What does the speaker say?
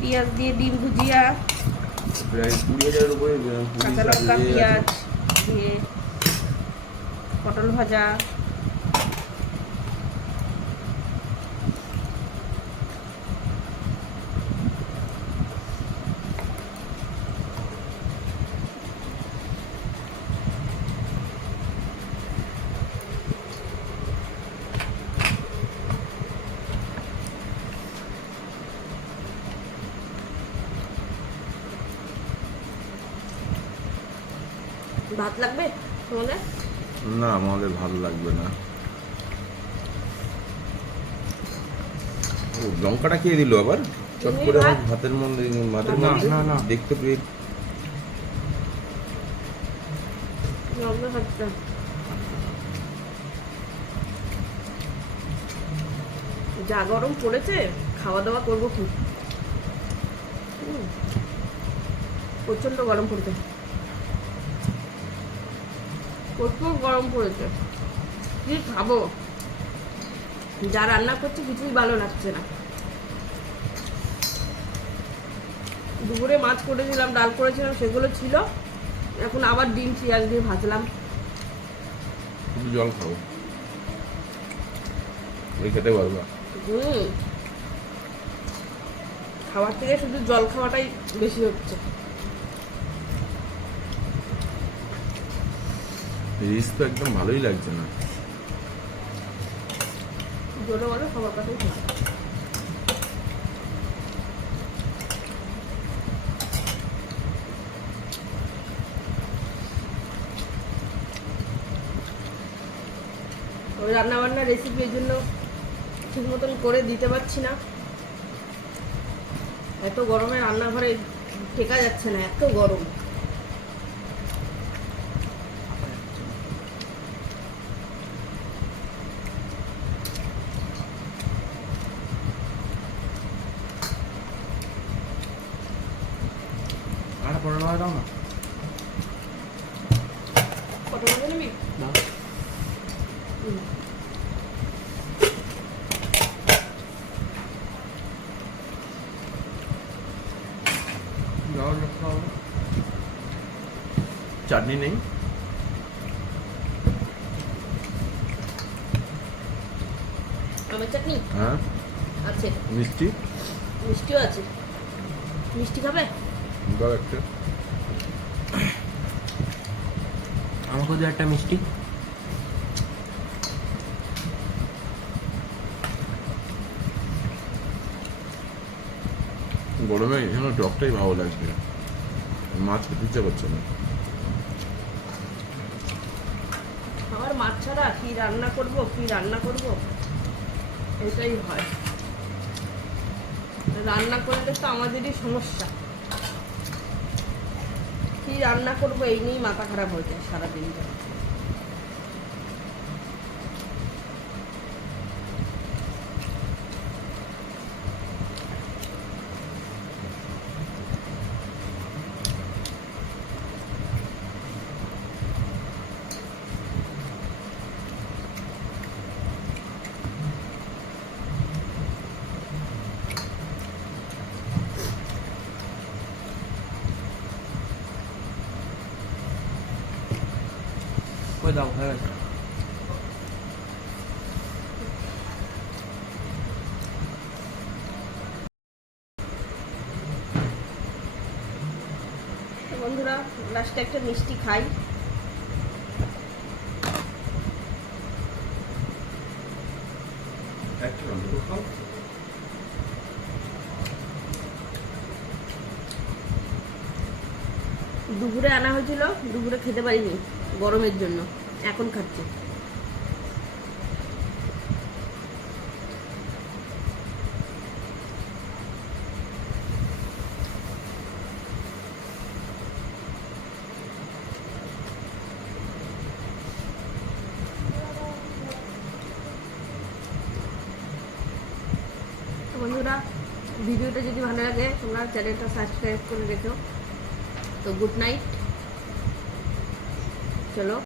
পেঁয়াজ দিয়ে ডিম ভুজিয়া, কাঁচা লঙ্কা পেঁয়াজ দিয়ে পটল ভাজা, ভাত লাগবে তোমাদের? না, আমাদের ভালো লাগবে না। ও লঙ্কাটা কে দিল আবার চট করে আমার ভাতের মধ্যে দেখতে পেয়ে? যা গরম পড়েছে, খাওয়া দাওয়া করবো কি? প্রচন্ড গরম পড়েছে, প্রচুর গরম পড়েছে। কি খাবো? যা রান্না করছে কিছুই ভালো লাগছে না। দুপুরে মাছ করেছিলাম, ডাল করেছিলাম, সেগুলো ছিল। এখন আবার ডিম পেঁয়াজ দিয়ে ভাজলাম। জল খাও, খেতে পারবা। খাওয়ার থেকে শুধু জল খাওয়াটাই বেশি হচ্ছে। রিস তো একদম ভালোই লাগছে না। জোরে বলে খাবার কথাই খাওয়া। ওই রান্নাবান্নার রেসিপি এই জন্য ঠিক মতন করে দিতে পারছি না। এত গরমে রান্নাঘরে টেকা যাচ্ছে না, এত গরম। পনেরো দাও না, কত করে নিবি? চাটনি নেই? আমের চাটনি হ্যাঁ আছে, মিষ্টি মিষ্টিও আছে। মিষ্টি খাবে? দাও একটা। আমাকে দে একটা মিষ্টি। গরমে এখানে টকটাই ভালো লাগছে, মাছ খেতে ইচ্ছা করছে না। আমার মাছ ছাড়া কি রান্না করব, কি রান্না করব, এটাই হয়। রান্না করলে তো আমাদেরই সমস্যা। কি রান্না করব এই নিয়েই মাথা খারাপ হয়ে যায় সারাদিন। কই দাও, হয়ে গেছে। বন্ধুরা, লাস্টে একটা মিষ্টি খাই। দুপুরে আনা হয়েছিল, দুপুরে খেতে পারিনি গরমের জন্য, এখন খাচ্ছি। বন্ধুরা, ভিডিওটা যদি ভালো লাগে তোমরা চ্যানেলটা সাবস্ক্রাইব করে রেখো। তো গুড নাইট, চলো।